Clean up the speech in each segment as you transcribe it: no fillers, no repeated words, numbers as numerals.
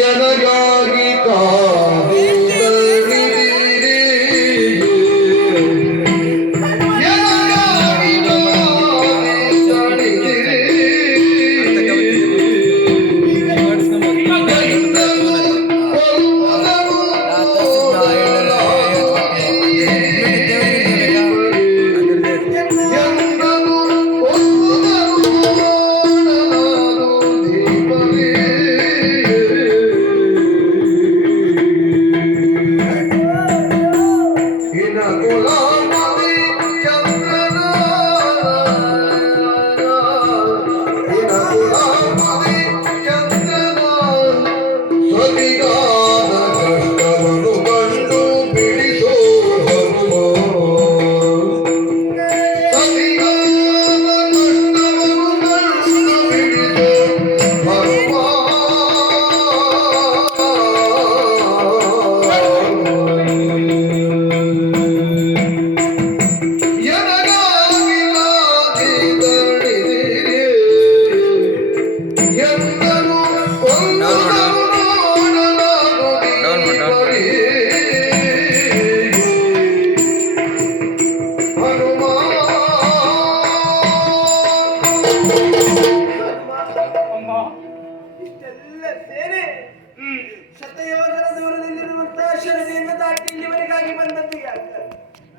ಎನಗಾಗಿ ಕಾದು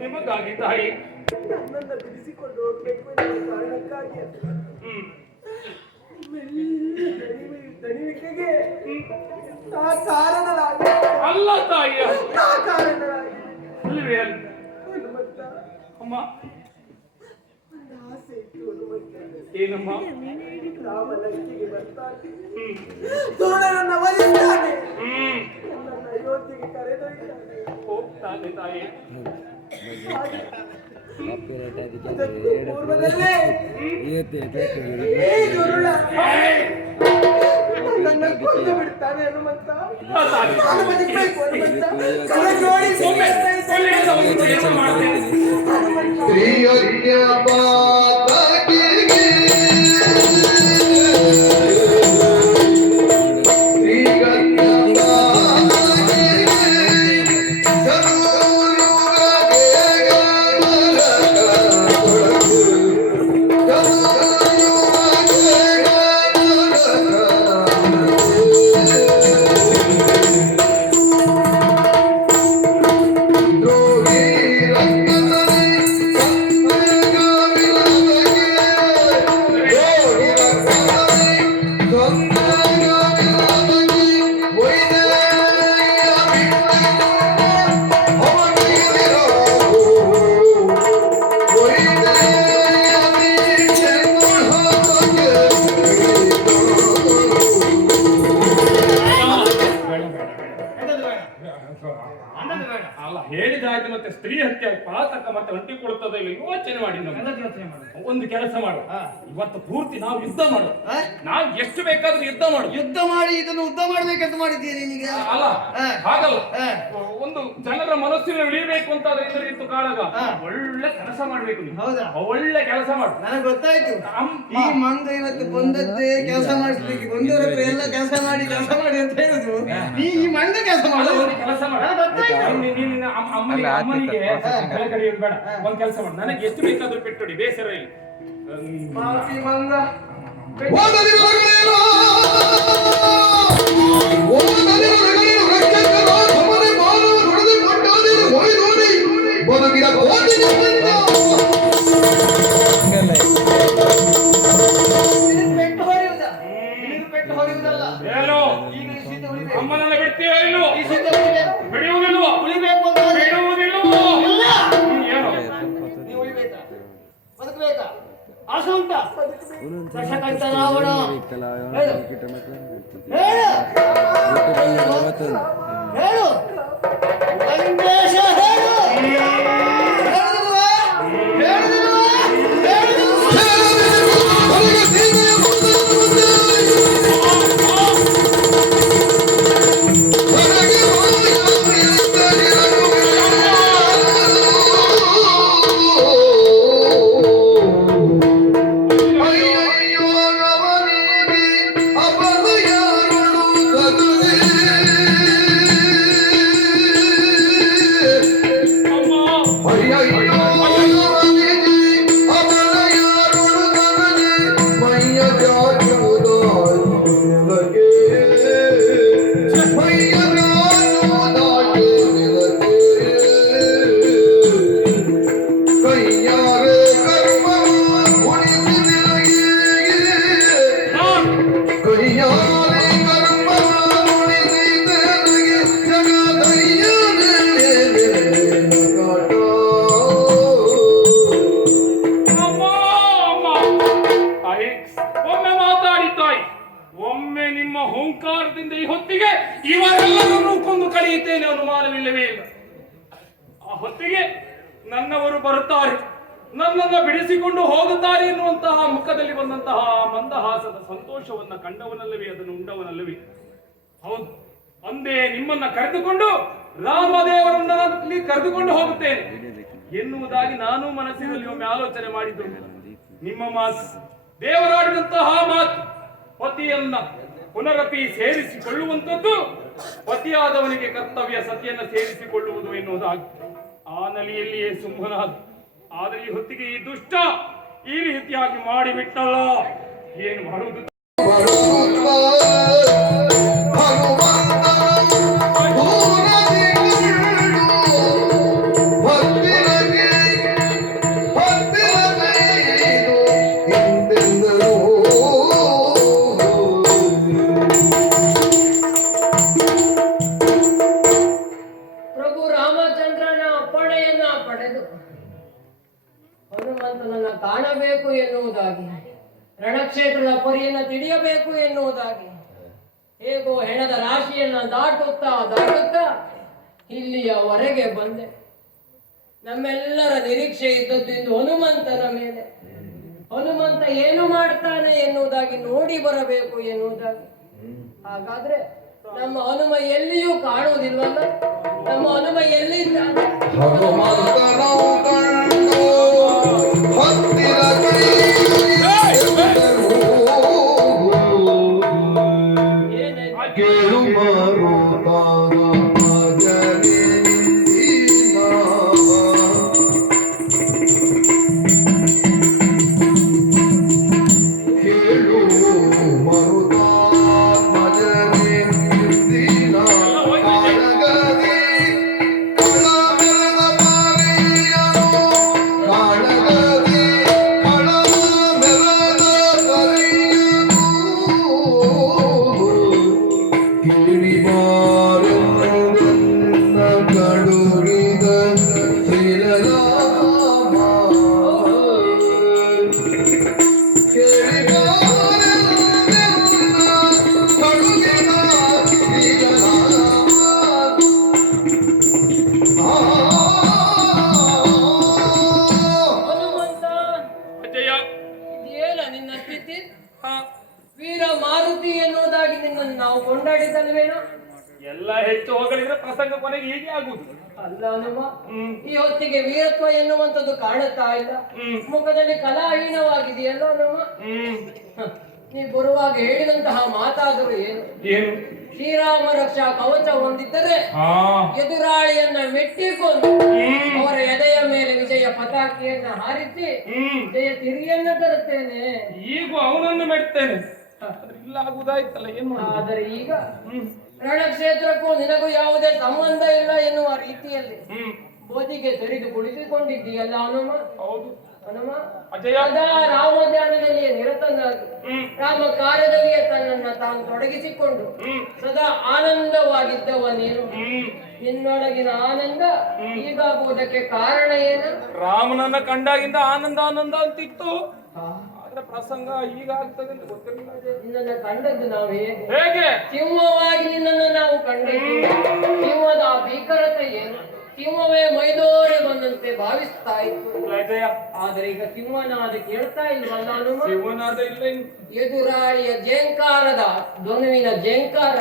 ನಿಮಗಾಗಿ ತಾಯಿ ನನ್ನನ್ನು ಬಿಡಿಸಿಕೊಂಡು ಹೋಗ್ಬೇಕು ಎನ್ನುವ ಕಾರಣಕ್ಕಾಗಿ ದಣಿವಿಕೆಗೆ ಆ ಕಾರಣರಾಗಿ ಅಲ್ಲ ತಾಯಿ ಆ ಕಾರಣರಾಗಿ ಅಲ್ವೇ ಅಲ್ಲ ಹನುಮಂತ ಅಮ್ಮ ಒಂದು ಆಸೆ ಇತ್ತು ಹನುಮಂತ ಏನಮ್ಮ ರಾಮ ಲಂಕೆಗೆ ಬರ್ತಾನೆ ತೋಳನನ್ನು ಒಲಿಸ್ತಾನೆ ನನ್ನನ್ನು ಅಯೋಧ್ಯೆಗೆ ಕರೆದೊಯ್ತಾನೆ ಹೋಗ್ತಾನೆ ತಾಯಿ ಅದಕ್ಕೂ ಪೂರ್ವದಲ್ಲೇ ಈ ದುರುಳ ನನ್ನ ಕೊಂದು ಬಿಡ್ತಾನೆ ಹನುಮಂತ ನಾನು ಬದುಕಬೇಕು ಹನುಮಂತ ಕರೆ ನೋಡಿ ಅಲ್ಲ ಹೇಳಿದ ಹಾಗೆ ಮತ್ತೆ ಸ್ತ್ರೀ ಹತ್ಯೆ ಪಾತಕ ಮತ್ತೆ ಅಂಟಿಕೊಳ್ಳುತ್ತದೆ ಇಲ್ಲ ಯೋಚನೆ ಮಾಡಿ ಒಂದು ಕೆಲಸ ಮಾಡು ಇವತ್ತು ಪೂರ್ತಿ ನಾವು ಯುದ್ಧ ಮಾಡು ನಾವು ಎಷ್ಟು ಬೇಕಾದ್ರೂ ಯುದ್ಧ ಮಾಡು ಯುದ್ಧ ಮಾಡಿ ಇದನ್ನು ಉದ್ದ ಮಾಡ್ಬೇಕಂತ ಮಾಡಿದ್ದೀರಿ ನಿಮಗೆ ಅಲ್ಲ ಹಾಗಲ್ಲ ಒಂದು ಜನರ ಮನಸ್ಸಿನ ಉಳಿಬೇಕು ಅಂತ ಇತ್ತು ಕಾಳಗ ಒಳ್ಳೆ ಕೆಲಸ ಮಾಡ್ಬೇಕು ನೀವು ಹೌದಾ ಒಳ್ಳೆ ಕೆಲಸ ಮಾಡು ನನಗೆ ಗೊತ್ತಾಯ್ತು ಈ ಮಂಗ ಇವತ್ತು ಬಂದದ್ದೇ ಕೆಲಸ ಮಾಡಿಸ್ಲಿಕ್ಕೆ ಬಂದವರ ಹತ್ರ ಎಲ್ಲ ಕೆಲಸ ಮಾಡಿ ಅಂತ ಹೇಳುದು ಈ ಮಂಗ ಕೆಲಸ ಮಾಡು ಕೆಲಸ ಮಾಡು ಅಮ್ಮನಿಗೆ ಕಡಿಯೋದು ಬೇಡ ಒಂದ್ ಕೆಲಸ ಮಾಡು ನನಗೆ ಎಷ್ಟು ಬೇಕಾದ್ರೂ ಪೆಟ್ಟುಡಿ ಬೇಸರ ಇಲ್ಲ ಮಾಫಿ ಮಂಗ ಅಮ್ಮನನ್ನ ಬಿಡ್ತೀಯೋ ಇಲ್ವೋ ಬಿಡುವುದಿಲ್ವೋ ಉಳಿಬೇಕು ಅಂತ ಬಿಡುವುದಿಲ್ವೋ ನೀವು ಉಳಿಬೇಕಾ ಬದುಕಬೇಕಾ ಆಸೆ ಉಂಟಾ ದಶಕಂಠ ರಾವಣ ಹೇಳು ಲಂಕೇಶ ಹೇಳು ಹುಂಕಾರದಿಂದ ಈ ಹೊತ್ತಿಗೆ ಇವರೆಲ್ಲರನ್ನೂ ಕೊಂದು ಕಳೆಯುತ್ತೇನೆ, ಅನುಮಾನವಿಲ್ಲವೇ ಇಲ್ಲ. ಆ ಹೊತ್ತಿಗೆ ನನ್ನವರು ಬರುತ್ತಾರೆ, ನನ್ನನ್ನು ಬಿಡಿಸಿಕೊಂಡು ಹೋಗುತ್ತಾರೆ ಎನ್ನುವಂತಹ ಮುಖದಲ್ಲಿ ಬಂದಂತಹ ಮಂದಹಾಸದ ಸಂತೋಷವನ್ನ ಕಂಡವನಲ್ಲವೇ, ಅದನ್ನು ಉಂಡವನಲ್ಲವೇ? ಹೌದು, ಅಂದೇ ನಿಮ್ಮನ್ನ ಕರೆದುಕೊಂಡು ರಾಮದೇವರನ್ನ ಕರೆದುಕೊಂಡು ಹೋಗುತ್ತೇನೆ ಎನ್ನುವುದಾಗಿ ನಾನು ಮನಸ್ಸಿನಲ್ಲಿ ಒಮ್ಮೆ ಆಲೋಚನೆ ಮಾಡಿದ್ದು. ನಿಮ್ಮ ಮಾತು, ದೇವರಾಡಿದಂತಹ ಮಾತು, ಪತಿಯನ್ನ ಪುನರಪಿ ಸೇರಿಸಿಕೊಳ್ಳುವಂಥದ್ದು, ಪತಿಯಾದವನಿಗೆ ಕರ್ತವ್ಯ ಸತಿಯನ್ನ ಸೇರಿಸಿಕೊಳ್ಳುವುದು ಎನ್ನುವುದಾಗಿ ಆ ನಲಿಯಲ್ಲಿಯೇ ಸುಮ್ಮನಾದ. ಆದರೆ ಈ ಹೊತ್ತಿಗೆ ಈ ದುಷ್ಟ ಈ ರೀತಿಯಾಗಿ ಮಾಡಿಬಿಟ್ಟಲ್ಲ, ಏನು ಮಾಡುವುದು? ಪ್ರಭು ರಾಮಚಂದ್ರನ ಅಪ್ಪಣೆಯನ್ನ ಪಡೆದು ಹನುಮಂತನನ್ನ ಕಾಣಬೇಕು ಎನ್ನುವುದಾಗಿ, ರಣಕ್ಷೇತ್ರದ ಪರಿಯನ್ನು ತಿಳಿಯಬೇಕು ಎನ್ನುವುದಾಗಿ, ಹೇಗೋ ಹೆಣದ ರಾಶಿಯನ್ನ ದಾಟುತ್ತಾ ಇಲ್ಲಿಯವರೆಗೆ ಬಂದೆ. ನಮ್ಮೆಲ್ಲರ ನಿರೀಕ್ಷೆ ಇದ್ದದ್ದು ಇಂದು ಹನುಮಂತನ ಮೇಲೆ. ಹನುಮಂತ ಏನು ಮಾಡ್ತಾನೆ ಎನ್ನುವುದಾಗಿ ನೋಡಿ ಬರಬೇಕು ಎನ್ನುವುದಾಗಿ. ಹಾಗಾದ್ರೆ ನಮ್ಮ ಹನುಮ ಎಲ್ಲಿಯೂ ಕಾಣುವುದಿಲ್ವಲ್ಲ? ನಮ್ಮ ಹನುಮ ಎಲ್ಲಿದ್ದಾನೆ? ವೀರ ಮಾರುತಿ ಎನ್ನುವುದಾಗಿ ನಿನ್ನನ್ನು ನಾವು ಕೊಂಡಾಡಿದಲ್ವೇನೋ? ಎಲ್ಲ ಹೆಚ್ಚು ಹೋಗಲಿದ್ರೆ ಪ್ರಸಂಗ ಕೊನೆಗೆ ಹೀಗೆ ಆಗುವುದು. ಅಲ್ಲ ಹನುಮ, ಈ ಹೊತ್ತಿಗೆ ವೀರತ್ವ ಎನ್ನುವಂಥದ್ದು ಕಾಣುತ್ತಾ ಇಲ್ಲ. ಮುಖದಲ್ಲಿ ಕಲಾಹೀನವಾಗಿದೆಯಲ್ಲ ಹನುಮ? ನೀ ಬರುವಾಗ ಹೇಳಿದಂತಹ ಮಾತಾದರೂ ಏನು? ಶ್ರೀರಾಮ ರಕ್ಷಾ ಕವಚ ಹೊಂದಿದ್ದರೆ ಎದುರಾಳಿಯನ್ನ ಮೆಟ್ಟಿಕೊಂಡು ಅವರ ಎದೆಯ ಮೇಲೆ ವಿಜಯ ಪತಾಕಿಯನ್ನ ಹಾರಿಸಿ ಜಯ ತಿರಿಯನ್ನ ತರುತ್ತೇನೆ. ಈಗ ಅವನನ್ನು ಮೆಡ್ತೇನೆ, ಇಲ್ಲ ಆಗುದಾಯ್ತಲ್ಲ, ಏನು? ಆದರೆ ಈಗ ರಣಕ್ಷೇತ್ರಕ್ಕೂ ನಿನಗೂ ಯಾವುದೇ ಸಂಬಂಧ ಇಲ್ಲ ಎನ್ನುವ ರೀತಿಯಲ್ಲಿ ಬೋಧಿಗೆ ತೆರೆದು ಕುಳಿತುಕೊಂಡಿದ್ದೀಯಲ್ಲ ಹನುಮ? ಹೌದು ಹನುಮ, ಅಜಯ ಸದಾ ರಾಮ ಧ್ಯಾನದಲ್ಲಿಯೇ ನಿರತನಾಗಿ ರಾಮ ಕಾರ್ಯದಲ್ಲಿಯೇ ತನ್ನನ್ನ ತಾನು ತೊಡಗಿಸಿಕೊಂಡು ಸದಾ ಆನಂದವಾಗಿದ್ದವ ನೀನು. ನಿನ್ನೊಳಗಿನ ಆನಂದ ಹೀಗಾಗುವುದಕ್ಕೆ ಕಾರಣ ಏನು? ರಾಮನನ್ನ ಕಂಡಾಗಿಂದ ಆನಂದ ಆನಂದ ಅಂತಿತ್ತು, ಆದ್ರೆ ಪ್ರಸಂಗ ಹೀಗಾಗ್ತದೆ ಅಂತ ಗೊತ್ತಿರಲಿಲ್ಲ. ನಿನ್ನನ್ನ ಕಂಡದ್ದು ನಾವು ಹೇಗೆ? ಸಿಂಹವಾಗಿ ನಿನ್ನನ್ನು ನಾವು ಕಂಡಿದ್ದೀವಿ. ಸಿಂಹದ ಆ ಭೀಕರತೆ ಏನು? ಸಿಂಹವೇ ಮೈದೋರೆ ಬಂದಂತೆ ಭಾವಿಸ್ತಾ ಇತ್ತು. ಆದ್ರೆ ಈಗ ಸಿಂಹನಾದ ಕೇಳ್ತಾ ಇಲ್ವಲ್ಲ ಹನುಮ? ಸಿಂಹನಾದ ಇಲ್ಲ. ಎದುರಾಳಿಯ ಜೇಂಕಾರದ ಧ್ವನುವಿನ ಜೇಂಕಾರ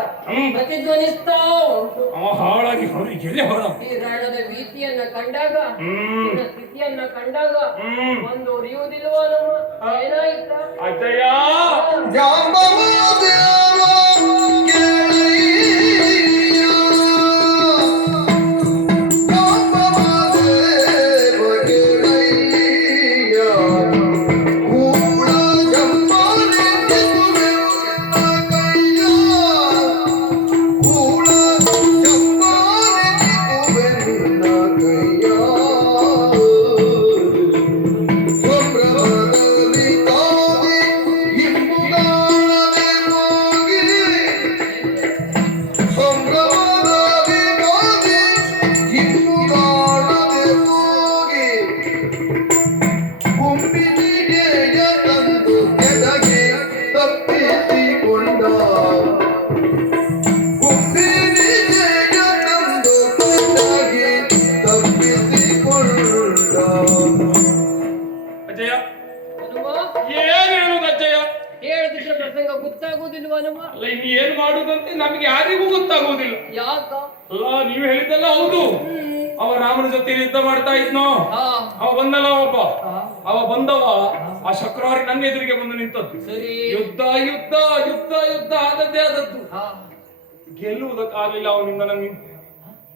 ಪ್ರತಿಧ್ವನಿಸ್ತಾ ಉಂಟು. ಹಾಳಾಗಿ ಈ ರಣದ ಭೀತಿಯನ್ನ ಕಂಡಾಗ, ಸ್ಥಿತಿಯನ್ನ ಕಂಡಾಗ ಒಂದು ಉರಿಯುವುದಿಲ್ವ ಹನುಮ? ಏನಾಯ್ತ ಅಜಯ? ಇಂಬುಗಾಳ ಅಜ್ಜಯ್ಯ ಹನುಮ ಏನ್ ಹೇಳುದು ಅಜ್ಜಯ್ಯ? ಹೇಳಿದ್ರೆ ಪ್ರಸಂಗ ಗೊತ್ತಾಗುವುದಿಲ್ವ ಹನುಮ? ಅಲ್ಲ ಇನ್ನು ಏನ್ ಮಾಡುದಂತೆ ನಮಗೆ ಯಾರಿಗೂ ಗೊತ್ತಾಗುವುದಿಲ್ಲ. ಯಾಕ? ಅಲ್ಲ ನೀವು ಹೇಳಿದ್ದಲ್ಲ ಹೌದು. ಅವ ರಾಮನ ಜೊತೆ ಯುದ್ಧ ಮಾಡ್ತಾ ಇದ್ನೋ, ಹಾ ಅವ ಬಂದಲ್ಲ ಒಬ್ಬ, ಹಾ. ಅವ ಬಂದವ ಆ ಶಕ್ರವಾರಿ ನನ್ನ ಎದುರಿಗೆ ಬಂದು ನಿಂತದ್ದು. ಸರಿ. ಯುದ್ಧ ಯುದ್ಧ ಯುದ್ಧ ಯುದ್ಧ ಆದದ್ದೇ ಆದದ್ದು. ಹಾ ಗೆಲ್ಲುವುದಕ್ಕಾಗಲಿಲ್ಲ ಅವನಿಂದ ನನ್ನ,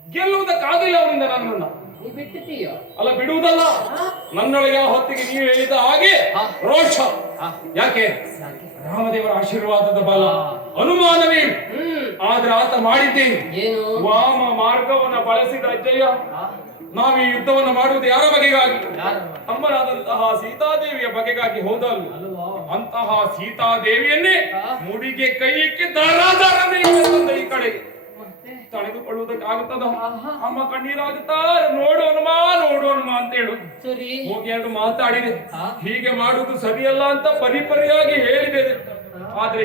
ಗೆಲ್ಲುವುದಕ್ಕಾಗಲಿಲ್ಲ ಅವನಿಂದ ನನ್ನನ್ನ. ನೀ ಬಿಟ್ಟಿದ್ದೀಯ? ಅಲ್ಲ ಬಿಡುವುದಲ್ಲ, ನನ್ನೊಳಗೆ ಆ ಹೊತ್ತಿಗೆ ನೀವು ಹೇಳಿದ ಹಾಗೆ ರೋಷ. ಯಾಕೆ? ರಾಮದೇವರ ಆಶೀರ್ವಾದದ ಬಲ, ಅನುಮಾನವೇ. ಆದ್ರೆ ಆತ ಮಾಡಿದ್ದೇನೆ ಏನು? ವಾಮ ಮಾರ್ಗವನ್ನ ಬಳಸಿದ ಅಜ್ಜಯ್ಯ. ನಾವು ಈ ಯುದ್ಧವನ್ನ ಮಾಡುವುದು ಯಾರ ಬಗೆಗಾಗಿ? ಅಮ್ಮನಾದಂತಹ ಸೀತಾದೇವಿಯ ಬಗೆಗಾಗಿ ಹೋದಲ್ಲ. ಅಂತಹ ಸೀತಾದೇವಿಯನ್ನೇ ಮುಡಿಗೆ ಕೈ ಇಕ್ಕಿ ದಾರಾದಾರನೇ ಈ ಕಡೆಗೆ ತಡೆದುಕೊಳ್ಳುವುದಕ್ಕಾಗುತ್ತದ? ಅಮ್ಮ ಕಣ್ಣೀರಾಗುತ್ತಾ ನೋಡು ಹನುಮ ಅಂತ ಹೇಳು. ಸರಿ. ಹೋಗಿ ಎರಡು ಮಾತಾಡಿದೆ, ಹೀಗೆ ಮಾಡುವುದು ಸರಿಯಲ್ಲ ಅಂತ ಪರಿಪರಿಯಾಗಿ ಹೇಳಿದೆ. ಆದ್ರೆ